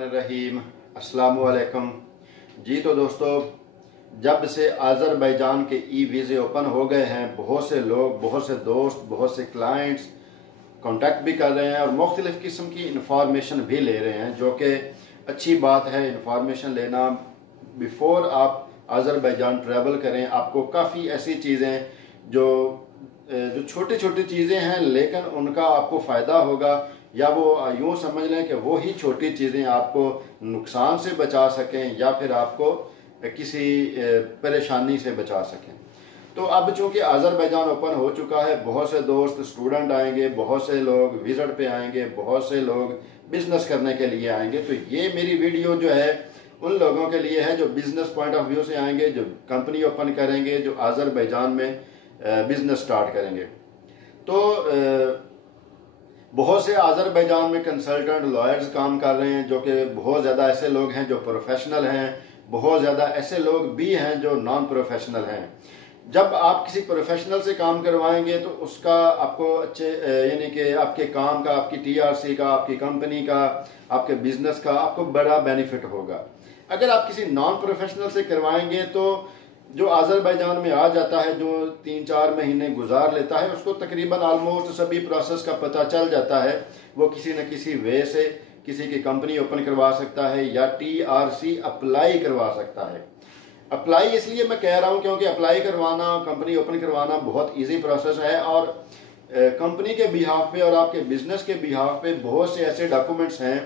बिस्मिल्लाहिर्रहमानिर्रहीम। अस्सलामु अलैकुम जी। तो दोस्तों, जब से आज़रबाईजान के ई वीज़े ओपन हो गए हैं, बहुत से लोग, बहुत से दोस्त, बहुत से क्लाइंट्स कांटेक्ट भी कर रहे हैं और मुख्तलिफ़ किस्म की इंफॉर्मेशन भी ले रहे हैं, जो कि अच्छी बात है। इंफॉर्मेशन लेना बिफोर आप आज़रबाईजान ट्रैवल करें। आपको काफ़ी ऐसी चीज़ें जो छोटी छोटी चीज़ें हैं लेकिन उनका आपको फ़ायदा होगा, या वो यूँ समझ लें कि वो ही छोटी चीज़ें आपको नुकसान से बचा सकें या फिर आपको किसी परेशानी से बचा सकें। तो अब चूंकि आज़रबाईजान ओपन हो चुका है, बहुत से दोस्त स्टूडेंट आएंगे, बहुत से लोग विजिट पे आएंगे, बहुत से लोग बिजनेस करने के लिए आएंगे। तो ये मेरी वीडियो जो है उन लोगों के लिए है जो बिजनेस पॉइंट ऑफ व्यू से आएंगे, जो कंपनी ओपन करेंगे, जो आज़रबाईजान में बिजनेस स्टार्ट करेंगे। तो बहुत से आज़रबाईजान में कंसल्टेंट लॉयर्स काम कर रहे हैं, जो कि बहुत ज़्यादा ऐसे लोग हैं जो प्रोफेशनल हैं, बहुत ज़्यादा ऐसे लोग भी हैं जो नॉन प्रोफेशनल हैं। जब आप किसी प्रोफेशनल से काम करवाएंगे तो उसका आपको अच्छे यानी कि आपके काम का, आपकी टीआरसी का, आपकी कंपनी का, आपके बिजनेस का आपको बड़ा बेनिफिट होगा। अगर आप किसी नॉन प्रोफेशनल से करवाएंगे तो जो आज़रबाईजान में आ जाता है, जो 3-4 महीने गुजार लेता है, उसको तकरीबन ऑलमोस्ट सभी प्रोसेस का पता चल जाता है। वो किसी न किसी वे से किसी की कंपनी ओपन करवा सकता है या टीआरसी अप्लाई करवा सकता है। अप्लाई इसलिए मैं कह रहा हूं क्योंकि अप्लाई करवाना, कंपनी ओपन करवाना बहुत इजी प्रोसेस है और कंपनी के बिहाफ पे और आपके बिजनेस के बिहाफ पे बहुत से ऐसे डॉक्यूमेंट्स हैं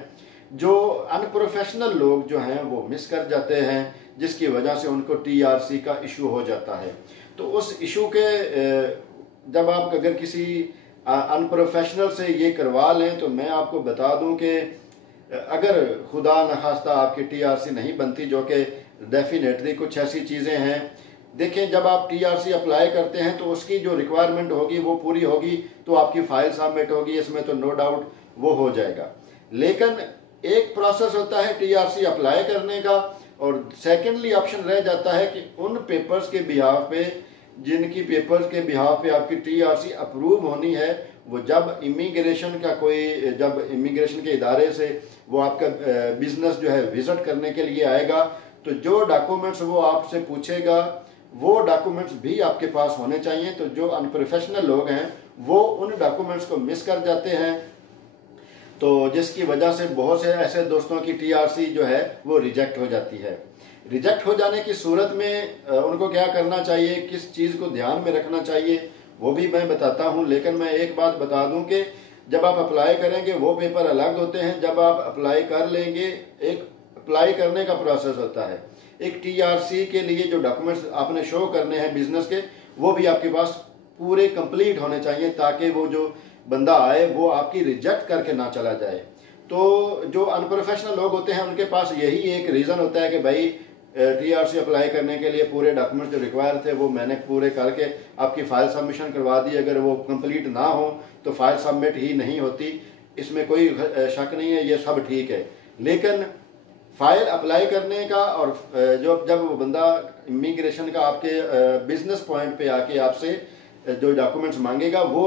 जो अनप्रोफेशनल लोग जो हैं वो मिस कर जाते हैं, जिसकी वजह से उनको टीआरसी का इशू हो जाता है। तो उस इशू के जब आप अगर किसी अनप्रोफेशनल से ये करवा लें तो मैं आपको बता दूं कि अगर खुदा न खास्ता आपकी टीआरसी नहीं बनती, जो कि डेफिनेटली कुछ ऐसी चीज़ें हैं। देखें, जब आप टीआरसी अप्लाई करते हैं तो उसकी जो रिक्वायरमेंट होगी वो पूरी होगी तो आपकी फाइल सबमिट होगी, इसमें तो नो डाउट वो हो जाएगा। लेकिन एक प्रोसेस होता है टीआरसी अप्लाई करने का और सेकेंडली ऑप्शन रह जाता है कि उन पेपर्स के बिहाफ पे, जिनकी पेपर्स के बिहाफ पे आपकी टीआरसी अप्रूव होनी है, वो जब इमिग्रेशन के इदारे से वो आपका बिजनेस जो है विजिट करने के लिए आएगा तो जो डॉक्यूमेंट्स वो आपसे पूछेगा वो डॉक्यूमेंट्स भी आपके पास होने चाहिए। तो जो अनप्रोफेशनल लोग हैं वो उन डॉक्यूमेंट्स को मिस कर जाते हैं, तो जिसकी वजह से बहुत से ऐसे दोस्तों की टीआरसी जो है वो रिजेक्ट हो जाती है। रिजेक्ट हो जाने की सूरत में उनको क्या करना चाहिए, किस चीज़ को ध्यान में रखना चाहिए, वो भी मैं बताता हूं। लेकिन मैं एक बात बता दूं कि जब आप अप्लाई करेंगे वो पेपर अलग होते हैं। जब आप अप्लाई कर लेंगे, एक अप्लाई करने का प्रोसेस होता है, एक टीआरसी के लिए जो डॉक्यूमेंट्स आपने शो करने हैं बिजनेस के, वो भी आपके पास पूरे कंप्लीट होने चाहिए ताकि वो जो बंदा आए वो आपकी रिजेक्ट करके ना चला जाए। तो जो अनप्रोफेशनल लोग होते हैं उनके पास यही एक रीज़न होता है कि भाई टीआरसी अप्लाई करने के लिए पूरे डॉक्यूमेंट्स जो रिक्वायर थे वो मैंने पूरे करके आपकी फाइल सबमिशन करवा दी, अगर वो कंप्लीट ना हो तो फाइल सबमिट ही नहीं होती, इसमें कोई शक नहीं है, ये सब ठीक है। लेकिन फाइल अप्लाई करने का और जब वो बंदा इमिग्रेशन का आपके बिजनेस पॉइंट पे आके आपसे जो डॉक्यूमेंट्स मांगेगा, वो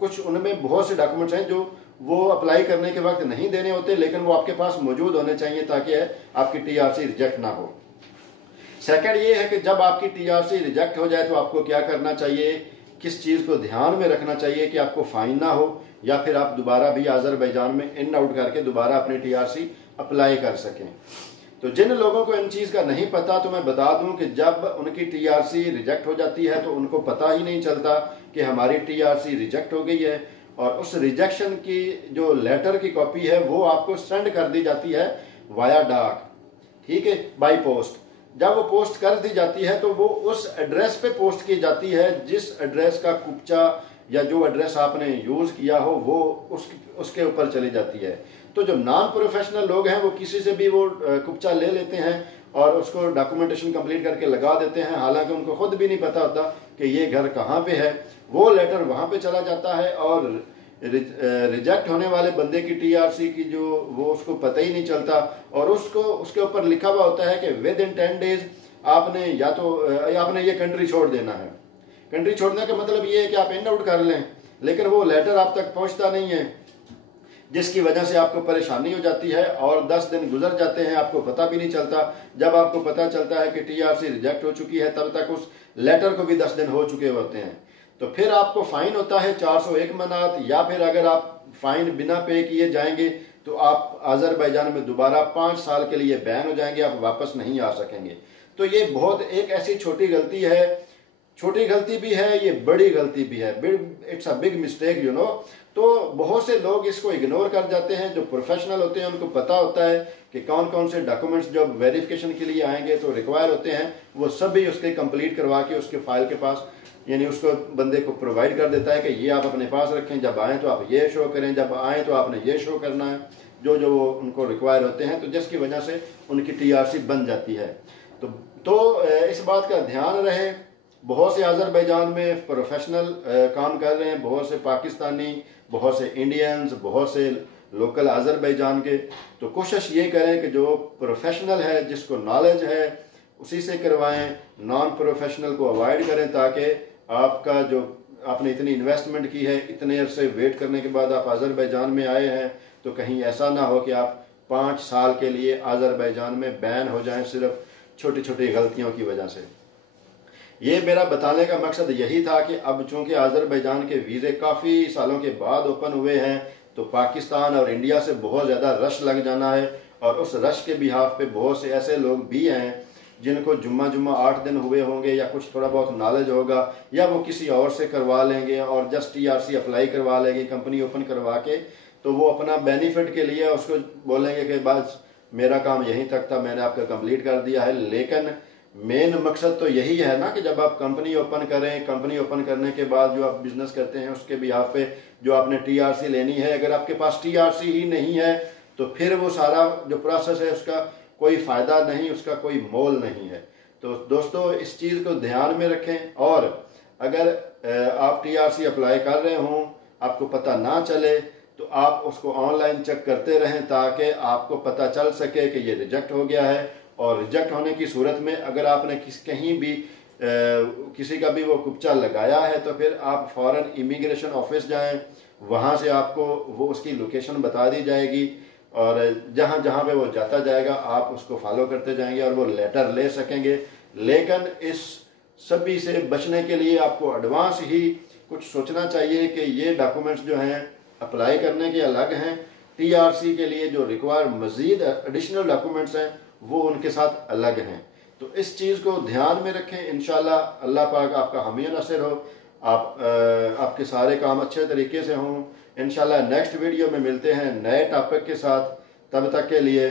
कुछ उनमें बहुत से डॉक्यूमेंट्स हैं जो वो अप्लाई करने के वक्त नहीं देने होते, लेकिन वो आपके पास मौजूद होने चाहिए ताकि आपकी टीआरसी रिजेक्ट ना हो। सेकंड ये है कि जब आपकी टीआरसी रिजेक्ट हो जाए तो आपको क्या करना चाहिए, किस चीज़ को ध्यान में रखना चाहिए कि आपको फाइन ना हो या फिर आप दोबारा भी आज़रबाईजान में इन आउट करके दोबारा अपनी टीआरसी अप्लाई कर सकें। तो जिन लोगों को इन चीज़ का नहीं पता तो मैं बता दूं कि जब उनकी टीआरसी रिजेक्ट हो जाती है तो उनको पता ही नहीं चलता कि हमारी टीआरसी रिजेक्ट हो गई है, और उस रिजेक्शन की जो लेटर की कॉपी है वो आपको सेंड कर दी जाती है वाया डाक, ठीक है, बाई पोस्ट। जब वो पोस्ट कर दी जाती है तो वो उस एड्रेस पे पोस्ट की जाती है जिस एड्रेस का कुप्चा या जो एड्रेस आपने यूज किया हो वो उसके ऊपर चली जाती है। तो जो नॉन प्रोफेशनल लोग हैं वो किसी से भी वो कुप्चा ले लेते हैं और उसको डॉक्यूमेंटेशन कंप्लीट करके लगा देते हैं, हालांकि उनको खुद भी नहीं पता होता कि ये घर कहाँ पे है। वो लेटर वहां पे चला जाता है और रिजेक्ट होने वाले बंदे की टीआरसी की जो वो उसको पता ही नहीं चलता, और उसको उसके ऊपर लिखा हुआ होता है कि विद इन 10 डेज आपने या तो आपने ये कंट्री छोड़ देना है। कंट्री छोड़ने का मतलब ये है कि आप इन आउट कर लें, लेकिन वो लेटर आप तक पहुंचता नहीं है। जिसकी वजह से आपको परेशानी हो जाती है और 10 दिन गुजर जाते हैं, आपको पता भी नहीं चलता। जब आपको पता चलता है कि टीआरसी रिजेक्ट हो चुकी है, तब तक उस लेटर को भी 10 दिन हो चुके होते हैं। तो फिर आपको फाइन होता है 401 मनात, या फिर अगर आप फाइन बिना पे किए जाएंगे तो आप अजरबैजान में दोबारा 5 साल के लिए बैन हो जाएंगे, आप वापस नहीं आ सकेंगे। तो ये बहुत एक ऐसी छोटी गलती है, छोटी गलती भी है, ये बड़ी गलती भी है, it's a big mistake, you know. तो बहुत से लोग इसको इग्नोर कर जाते हैं। जो प्रोफेशनल होते हैं उनको पता होता है कि कौन कौन से डॉक्यूमेंट्स जो वेरिफिकेशन के लिए आएंगे तो रिक्वायर होते हैं, वो सभी उसके कंप्लीट करवा के उसके फाइल के पास, यानी उसको बंदे को प्रोवाइड कर देता है कि ये आप अपने पास रखें, जब आएँ तो आप ये शो करें, जब आएँ तो आपने ये शो करना है, जो जो वो उनको रिक्वायर होते हैं। तो जिसकी वजह से उनकी टीआरसी बन जाती है। तो इस बात का ध्यान रहे। बहुत से अजरबैजान में प्रोफेशनल काम कर रहे हैं, बहुत से पाकिस्तानी, बहुत से इंडियंस, बहुत से लोकल अजरबैजान के। तो कोशिश ये करें कि जो प्रोफेशनल है, जिसको नॉलेज है, उसी से करवाएं, नॉन प्रोफेशनल को अवॉइड करें, ताकि आपका जो आपने इतनी इन्वेस्टमेंट की है, इतने अरसे वेट करने के बाद आप अजरबैजान में आए हैं, तो कहीं ऐसा ना हो कि आप 5 साल के लिए अजरबैजान में बैन हो जाएं सिर्फ छोटी छोटी गलतियों की वजह से। ये मेरा बताने का मकसद यही था कि अब चूंकि अजरबैजान के वीज़े काफ़ी सालों के बाद ओपन हुए हैं, तो पाकिस्तान और इंडिया से बहुत ज़्यादा रश लग जाना है। और उस रश के बिहाफ पे बहुत से ऐसे लोग भी हैं जिनको जुम्मा 8 दिन हुए होंगे, या कुछ थोड़ा बहुत नॉलेज होगा, या वो किसी और से करवा लेंगे और जस्ट टीआरसी अप्लाई करवा लेंगे कंपनी ओपन करवा के। तो वो अपना बेनिफिट के लिए उसको बोलेंगे कि बस मेरा काम यहीं तक था, मैंने आपका कंप्लीट कर दिया है। लेकिन मेन मकसद तो यही है ना कि जब आप कंपनी ओपन करें, कंपनी ओपन करने के बाद जो आप बिजनेस करते हैं उसके बिहाफ पे जो आपने टीआरसी लेनी है, अगर आपके पास टीआरसी ही नहीं है तो फिर वो सारा जो प्रोसेस है उसका कोई फायदा नहीं, उसका कोई मोल नहीं है। तो दोस्तों इस चीज़ को ध्यान में रखें। और अगर आप टीआरसी अप्लाई कर रहे हों, आपको पता ना चले, तो आप उसको ऑनलाइन चेक करते रहें, ताकि आपको पता चल सके कि ये रिजेक्ट हो गया है। और रिजेक्ट होने की सूरत में अगर आपने कहीं भी किसी का भी वो कुपचा लगाया है, तो फिर आप फौरन इमिग्रेशन ऑफिस जाएं, वहाँ से आपको वो उसकी लोकेशन बता दी जाएगी, और जहाँ जहाँ पे वो जाता जाएगा आप उसको फॉलो करते जाएंगे और वो लेटर ले सकेंगे। लेकिन इस सभी से बचने के लिए आपको एडवांस ही कुछ सोचना चाहिए कि ये डॉक्यूमेंट्स जो हैं अप्लाई करने के अलग हैं, टीआरसी के लिए जो रिक्वायर मजीद एडिशनल डॉक्यूमेंट्स हैं वो उनके साथ अलग हैं। तो इस चीज़ को ध्यान में रखें। इंशाल्लाह अल्लाह पाक आपका हामी नसर हो, आपके सारे काम अच्छे तरीके से हों। इंशाल्लाह नेक्स्ट वीडियो में मिलते हैं नए टॉपिक के साथ। तब तक के लिए